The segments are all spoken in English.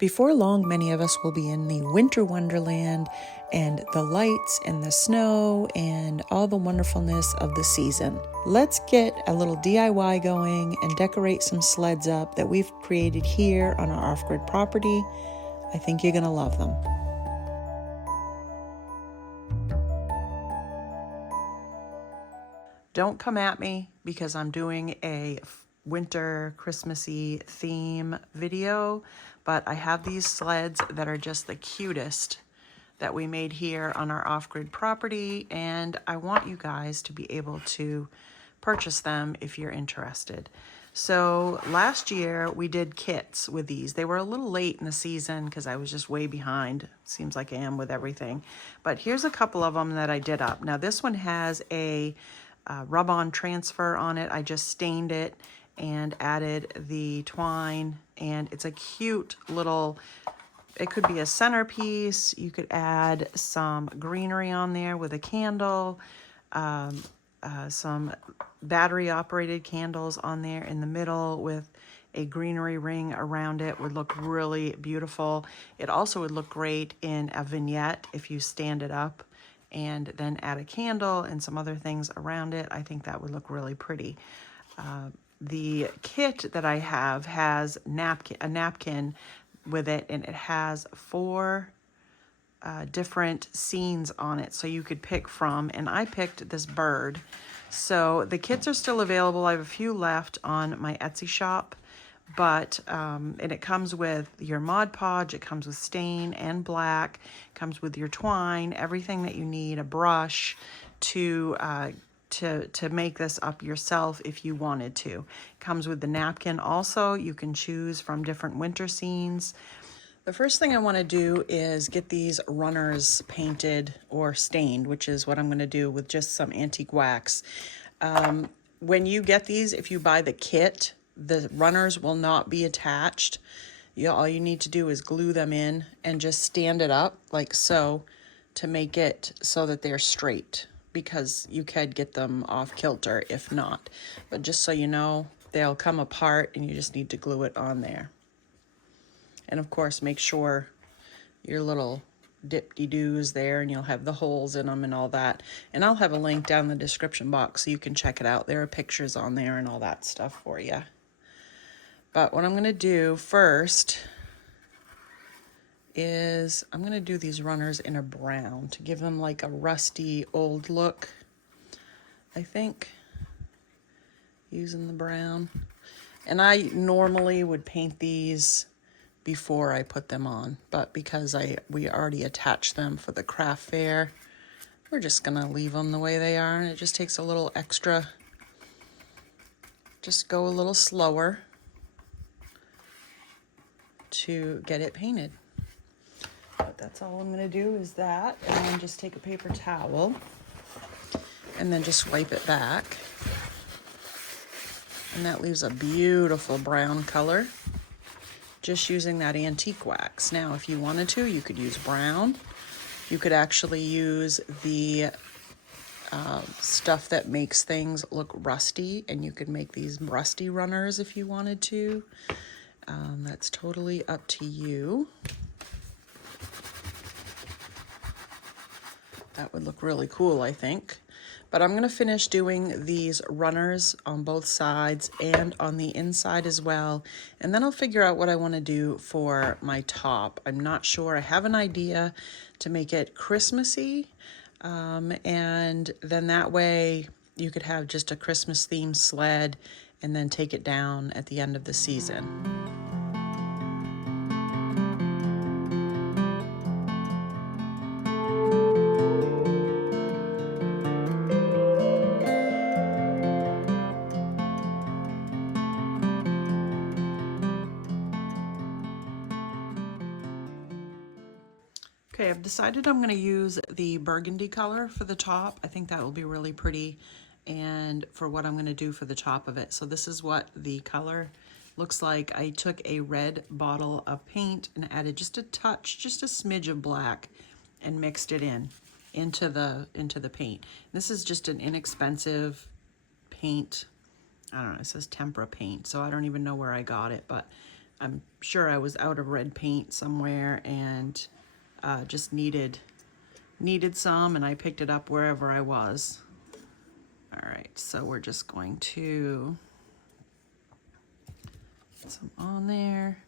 Before long, many of us will be in the winter wonderland and the lights and the snow and all the wonderfulness of the season. Let's get a little DIY going and decorate some sleds up that we've created here on our off-grid property. I think you're going to love them. Don't come at me because I'm doing a winter Christmassy theme video, but I have these sleds that are just the cutest that we made here on our off-grid property, and I want you guys to be able to purchase them if you're interested. So last year we did kits with these. They were a little late in the season because I was just way behind. Seems like I am with everything. But here's a couple of them that I did up. Now this one has a rub-on transfer on it. I just stained it and added the twine, and it's a cute little, it could be a centerpiece. You could add some greenery on there with a candle, some battery operated candles on there in the middle with a greenery ring around it. Would look really beautiful. It also would look great in a vignette if you stand it up and then add a candle and some other things around it. I think that would look really pretty. The kit that I have has a napkin with it, and it has 4 different scenes on it, so you could pick from, and I picked this bird. So the kits are still available. I have a few left on my Etsy shop, but and it comes with your Mod Podge, it comes with stain and black, it comes with your twine, everything that you need, a brush to make this up yourself if you wanted to. It comes with the napkin also. You can choose from different winter scenes. The first thing I want to do is get these runners painted or stained, which is what I'm going to do with just some antique wax. When you get these, if you buy the kit, the runners will not be attached. All you need to do is glue them in and just stand it up like so to make it so that they're straight, because you could get them off kilter if not. But just so you know, they'll come apart and you just need to glue it on there. And of course, make sure your little dip-de-doos there, and you'll have the holes in them and all that. And I'll have a link down in the description box so you can check it out. There are pictures on there and all that stuff for you. But what I'm going to do first is I'm going to do these runners in a brown to give them like a rusty old look, I think, using the brown. And I normally would paint these before I put them on, but because we already attached them for the craft fair, we're just going to leave them the way they are, and it just takes a little extra, just go a little slower to get it painted. But that's all I'm going to do is that, and then just take a paper towel and then just wipe it back. And that leaves a beautiful brown color, just using that antique wax. Now, if you wanted to, you could use brown. You could actually use the stuff that makes things look rusty, and you could make these rusty runners if you wanted to. That's totally up to you. That would look really cool, I think. But I'm going to finish doing these runners on both sides and on the inside as well. And then I'll figure out what I want to do for my top. I'm not sure. I have an idea to make it Christmassy. And then that way you could have just a Christmas themed sled and then take it down at the end of the season. Okay, I've decided I'm going to use the burgundy color for the top. I think that will be really pretty, and for what I'm going to do for the top of it. So this is what the color looks like. I took a red bottle of paint and added just a touch, just a smidge of black, and mixed it into the paint. This is just an inexpensive paint. I don't know, it says tempera paint, so I don't even know where I got it, but I'm sure I was out of red paint somewhere and just needed some, and I picked it up wherever I was. All right, so we're just going to put some on there.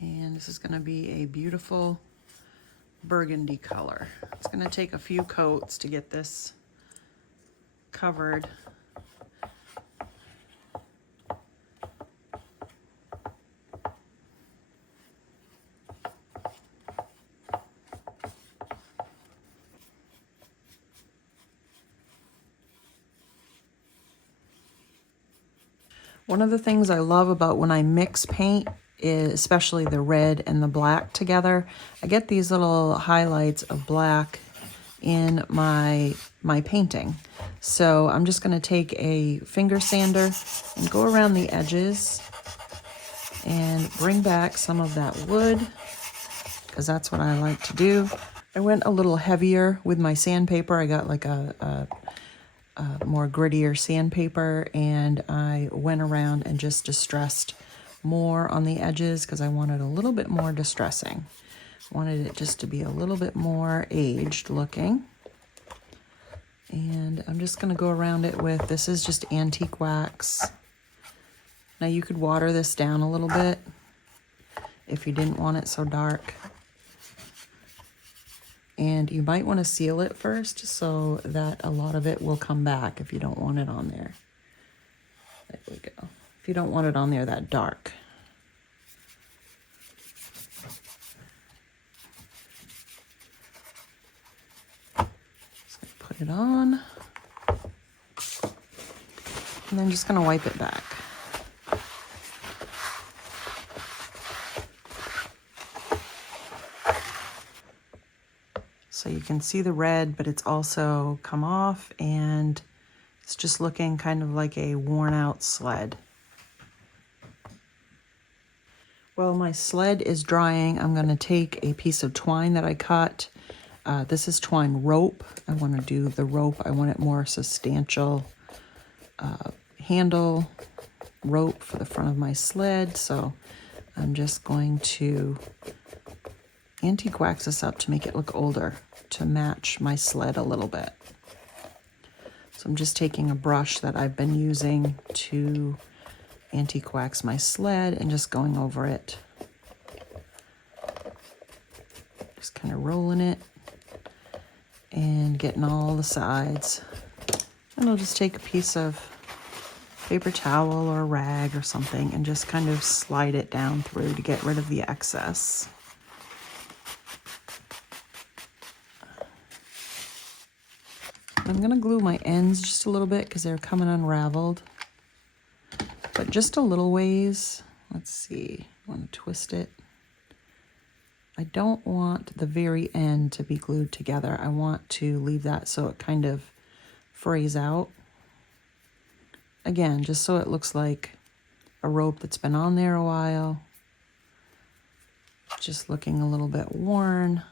And this is going to be a beautiful burgundy color. It's going to take a few coats to get this covered. One of the things I love about when I mix paint is, especially the red and the black together, I get these little highlights of black in my painting. So I'm just going to take a finger sander and go around the edges and bring back some of that wood, because that's what I like to do. I went a little heavier with my sandpaper. I got like a more grittier sandpaper, and I went around and just distressed more on the edges because I wanted a little bit more distressing. Wanted it just to be a little bit more aged looking. And I'm just going to go around it with, this is just antique wax. Now you could water this down a little bit if you didn't want it so dark. And you might want to seal it first so that a lot of it will come back if you don't want it on there. There we go. If you don't want it on there that dark. Just gonna put it on. And then just going to wipe it back. So you can see the red, but it's also come off, and it's just looking kind of like a worn out sled. While my sled is drying, I'm going to take a piece of twine that I cut. This is twine rope. I want to do the rope. I want it more substantial handle rope for the front of my sled. So I'm just going to antique wax this up to make it look older, to match my sled a little bit. So I'm just taking a brush that I've been using to antique wax my sled and just going over it. Just kind of rolling it and getting all the sides. And I'll just take a piece of paper towel or a rag or something and just kind of slide it down through to get rid of the excess. I'm going to glue my ends just a little bit because they're coming unraveled, but just a little ways. Let's see, I want to twist it. I don't want the very end to be glued together. I want to leave that so it kind of frays out. Again, just so it looks like a rope that's been on there a while. Just looking a little bit worn.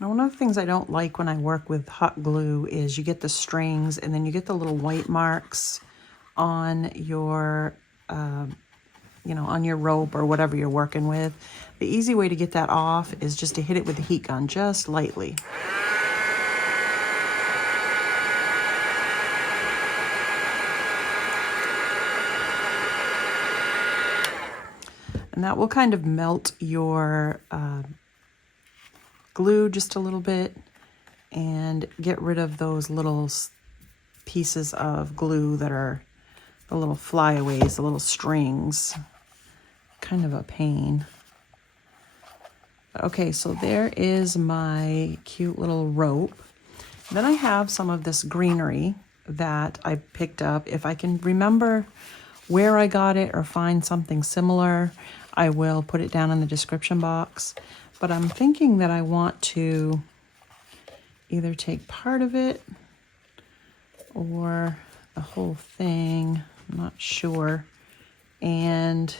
Now, one of the things I don't like when I work with hot glue is you get the strings and then you get the little white marks on your, on your rope or whatever you're working with. The easy way to get that off is just to hit it with the heat gun, just lightly. And that will kind of melt your glue just a little bit and get rid of those little pieces of glue that are the little flyaways, the little strings. Kind of a pain. Okay, so there is my cute little rope. Then I have some of this greenery that I picked up. If I can remember where I got it or find something similar, I will put it down in the description box. But I'm thinking that I want to either take part of it or the whole thing, I'm not sure, and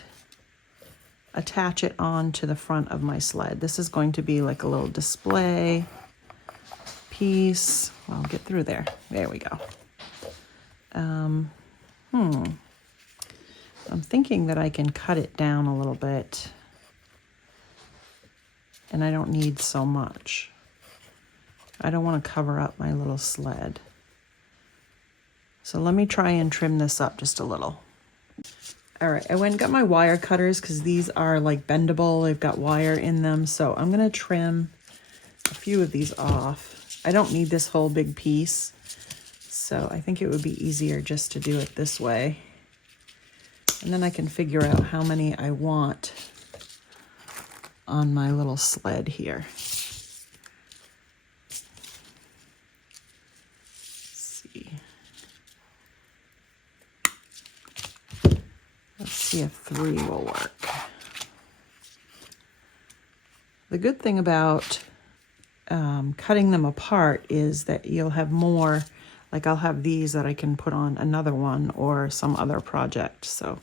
attach it onto the front of my sled. This is going to be like a little display piece. I'll get through there. There we go. I'm thinking that I can cut it down a little bit, and I don't need so much. I don't want to cover up my little sled. So let me try and trim this up just a little. All right, I went and got my wire cutters because these are like bendable. They've got wire in them. So I'm gonna trim a few of these off. I don't need this whole big piece. So I think it would be easier just to do it this way. And then I can figure out how many I want on my little sled here. Let's see if 3 will work. The good thing about cutting them apart is that you'll have more, like I'll have these that I can put on another one or some other project. So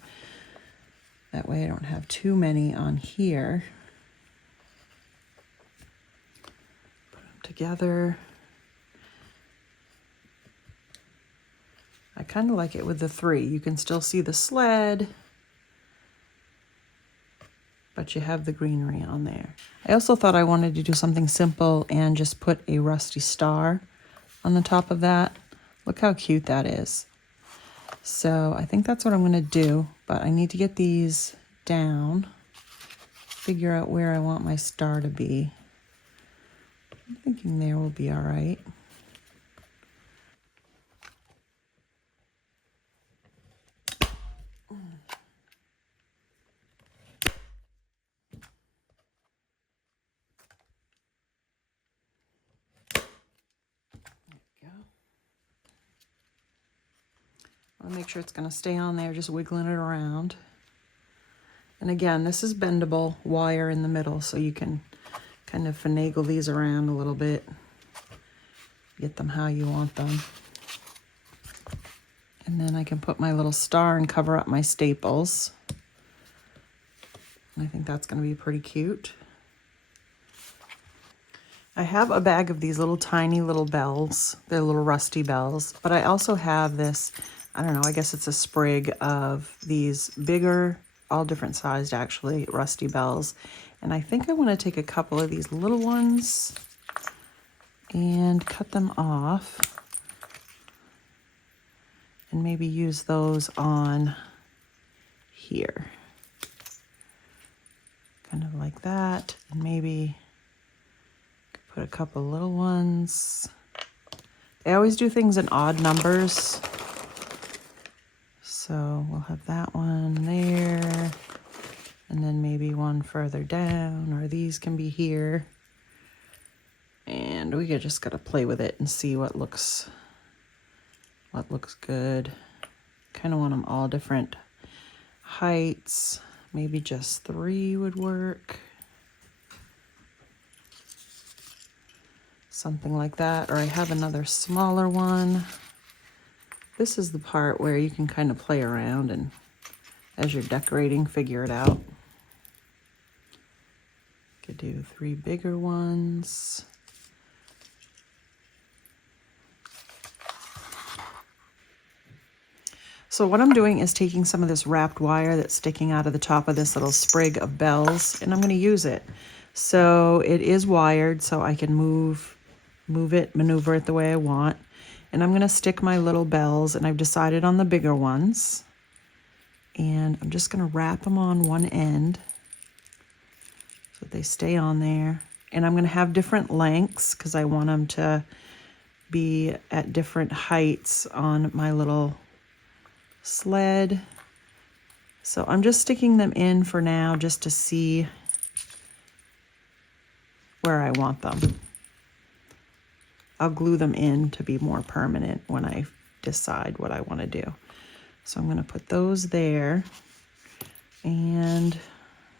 that way I don't have too many on here. Put them together. I kind of like it with the 3. You can still see the sled, but you have the greenery on there. I also thought I wanted to do something simple and just put a rusty star on the top of that. Look how cute that is. So I think that's what I'm gonna do, but I need to get these down, figure out where I want my star to be. I'm thinking there will be all right. I'll make sure it's going to stay on there, just wiggling it around. And again, this is bendable wire in the middle, so you can kind of finagle these around a little bit, get them how you want them. And then I can put my little star and cover up my staples. And I think that's going to be pretty cute. I have a bag of these little tiny little bells. They're little rusty bells, but I also have this, I don't know, I guess it's a sprig of these bigger, all different sized actually, rusty bells. And I think I want to take a couple of these little ones and cut them off and maybe use those on here. Kind of like that, and maybe put a couple little ones. I always do things in odd numbers. So we'll have that one there, and then maybe one further down, or these can be here. And we just gotta play with it and see what looks good. Kind of want them all different heights. Maybe just 3 would work. Something like that, or I have another smaller one. This is the part where you can kind of play around and as you're decorating, figure it out. Could do 3 bigger ones. So what I'm doing is taking some of this wrapped wire that's sticking out of the top of this little sprig of bells, and I'm going to use it. So it is wired, so I can move it, maneuver it the way I want. And I'm going to stick my little bells, and I've decided on the bigger ones. And I'm just going to wrap them on one end so that they stay on there. And I'm going to have different lengths because I want them to be at different heights on my little sled. So I'm just sticking them in for now just to see where I want them. I'll glue them in to be more permanent when I decide what I want to do. So I'm going to put those there. And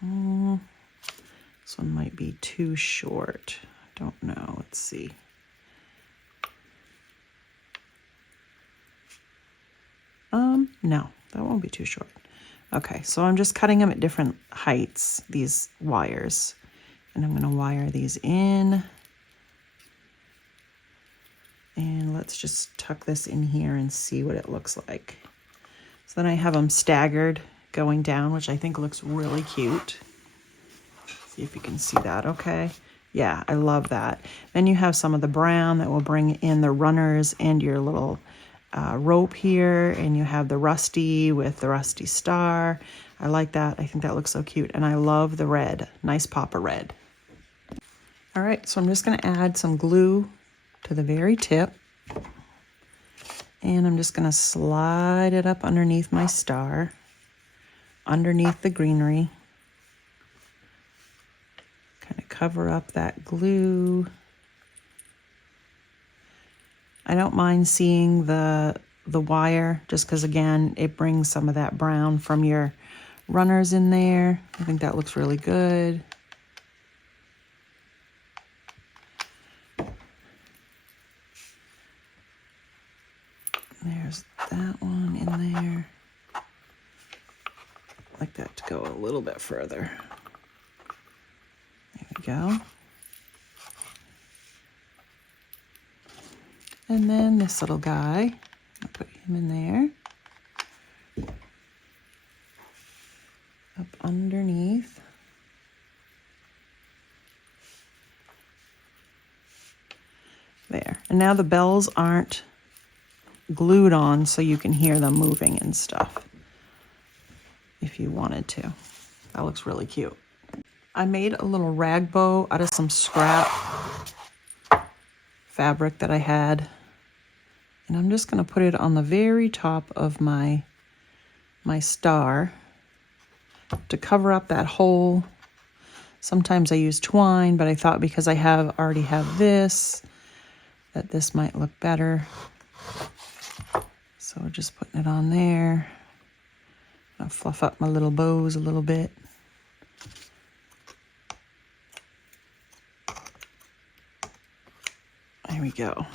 this one might be too short. I don't know. Let's see. No, that won't be too short. Okay, so I'm just cutting them at different heights, these wires. And I'm going to wire these in. And let's just tuck this in here and see what it looks like. So then I have them staggered going down, which I think looks really cute. See if you can see that okay. Yeah, I love that. Then you have some of the brown that will bring in the runners and your little rope here, and you have the rusty with the rusty star. I like that. I think that looks so cute, and I love the red. Nice pop of red. All right, so I'm just going to add some glue to the very tip, and I'm just going to slide it up underneath my star, underneath the greenery. Kind of cover up that glue. I don't mind seeing the wire, just because again it brings some of that brown from your runners in there. I think that looks really good. There's that one in there. I'd like that to go a little bit further. There we go. And then this little guy, I'll put him in there. Up underneath. There. And now the bells aren't glued on, so you can hear them moving and stuff if you wanted to. That looks really cute. I made a little rag bow out of some scrap fabric that I had. And I'm just going to put it on the very top of my star to cover up that hole. Sometimes I use twine, but I thought because I already have this, that this might look better. So we're just putting it on there. I'll fluff up my little bows a little bit. There we go.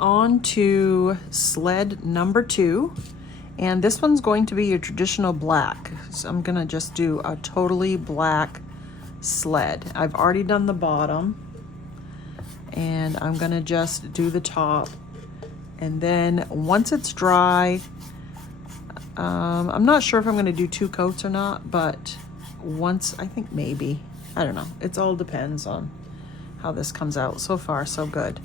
On to sled number 2, and this one's going to be your traditional black. So I'm gonna just do a totally black sled. I've already done the bottom, and I'm gonna just do the top, and then once it's dry, I'm not sure if I'm gonna do 2 coats or not, but once, I think maybe, I don't know, it all depends on how this comes out. So far so good.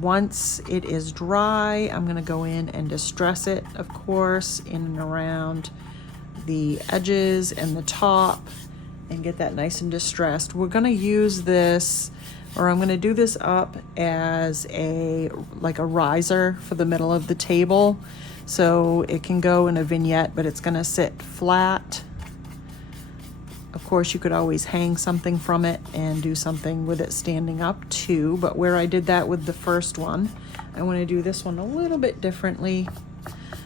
Once it is dry, I'm gonna go in and distress it, of course, in and around the edges and the top, and get that nice and distressed. We're gonna use this, or I'm gonna do this up as like a riser for the middle of the table. So it can go in a vignette, but it's gonna sit flat. Of course, you could always hang something from it and do something with it standing up too, but where I did that with the first one, I want to do this one a little bit differently.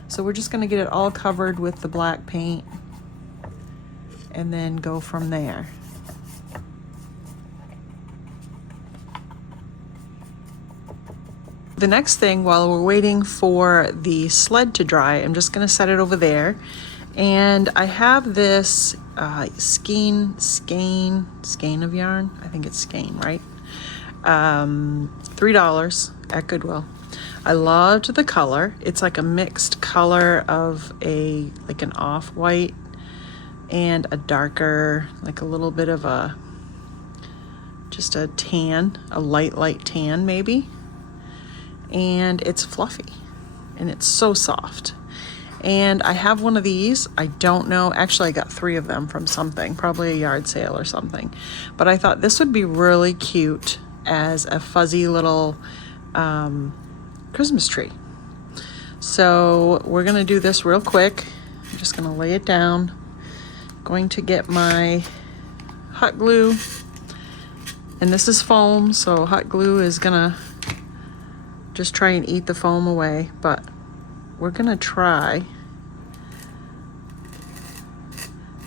So we're just going to get it all covered with the black paint and then go from there. the next thing, while we're waiting for the sled to dry, I'm just gonna set it over there. And I have this skein of yarn. I think it's skein, right? $3 at Goodwill. I loved the color. It's like a mixed color of like an off-white and a darker, like a little bit of just a tan, a light tan maybe. And it's fluffy and it's so soft. And I have one of these. I don't know, actually I got 3 of them from something, probably a yard sale or something. But I thought this would be really cute as a fuzzy little Christmas tree. So we're gonna do this real quick. I'm just gonna lay it down. Going to get my hot glue. And this is foam, so hot glue is gonna just try and eat the foam away, but we're gonna try.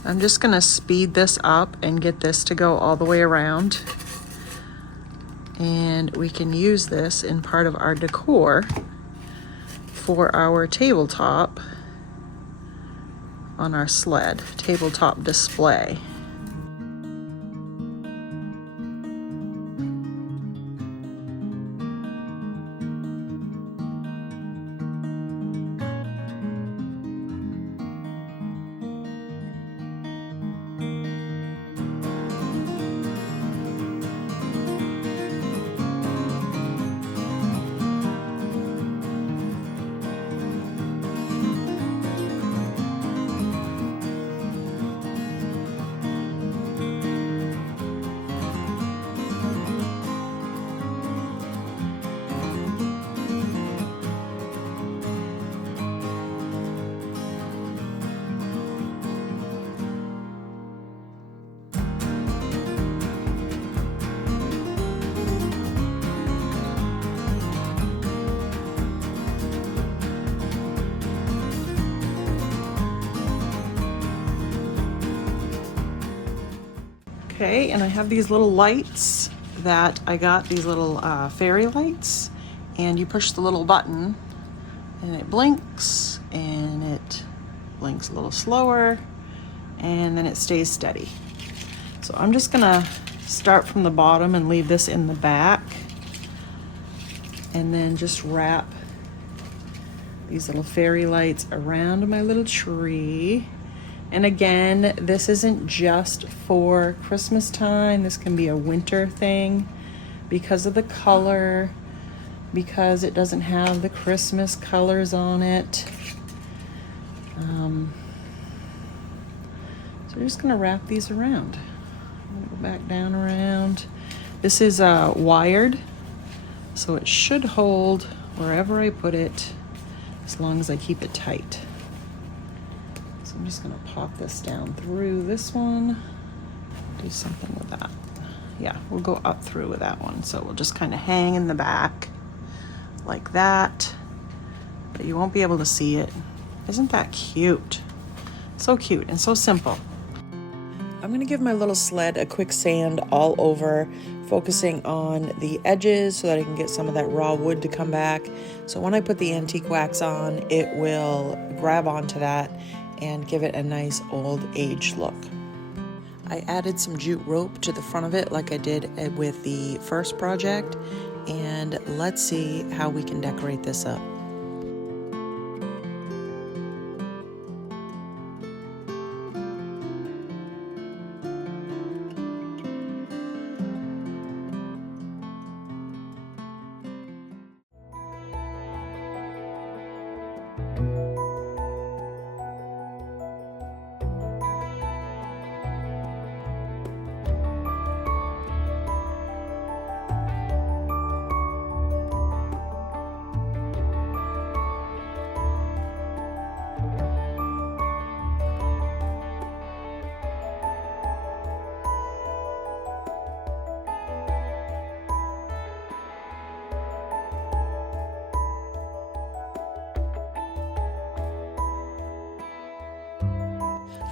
I'm just gonna speed this up and get this to go all the way around. And we can use this in part of our decor for our tabletop on our sled, tabletop display. Okay, and I have these little lights that I got, these little fairy lights, and you push the little button and it blinks a little slower, and then it stays steady. So I'm just gonna start from the bottom and leave this in the back, and then just wrap these little fairy lights around my little tree. And again, this isn't just for Christmas time. This can be a winter thing because of the color, because it doesn't have the Christmas colors on it. So we're just gonna wrap these around. I'm gonna go back down around. This is wired, so it should hold wherever I put it, as long as I keep it tight. I'm just gonna pop this down through this one, do something with that. Yeah, we'll go up through with that one. So we'll just kind of hang in the back like that, but you won't be able to see it. Isn't that cute? So cute and so simple. I'm gonna give my little sled a quick sand all over, focusing on the edges so that I can get some of that raw wood to come back. So when I put the antique wax on, it will grab onto that and give it a nice old age look. I added some jute rope to the front of it like I did with the first project, and let's see how we can decorate this up.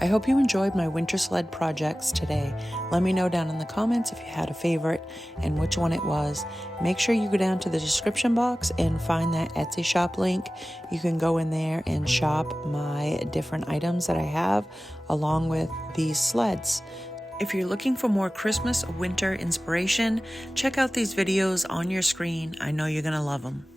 I hope you enjoyed my winter sled projects today. Let me know down in the comments if you had a favorite and which one it was. Make sure you go down to the description box and find that Etsy shop link. You can go in there and shop my different items that I have along with these sleds. If you're looking for more Christmas or winter inspiration, check out these videos on your screen. I know you're going to love them.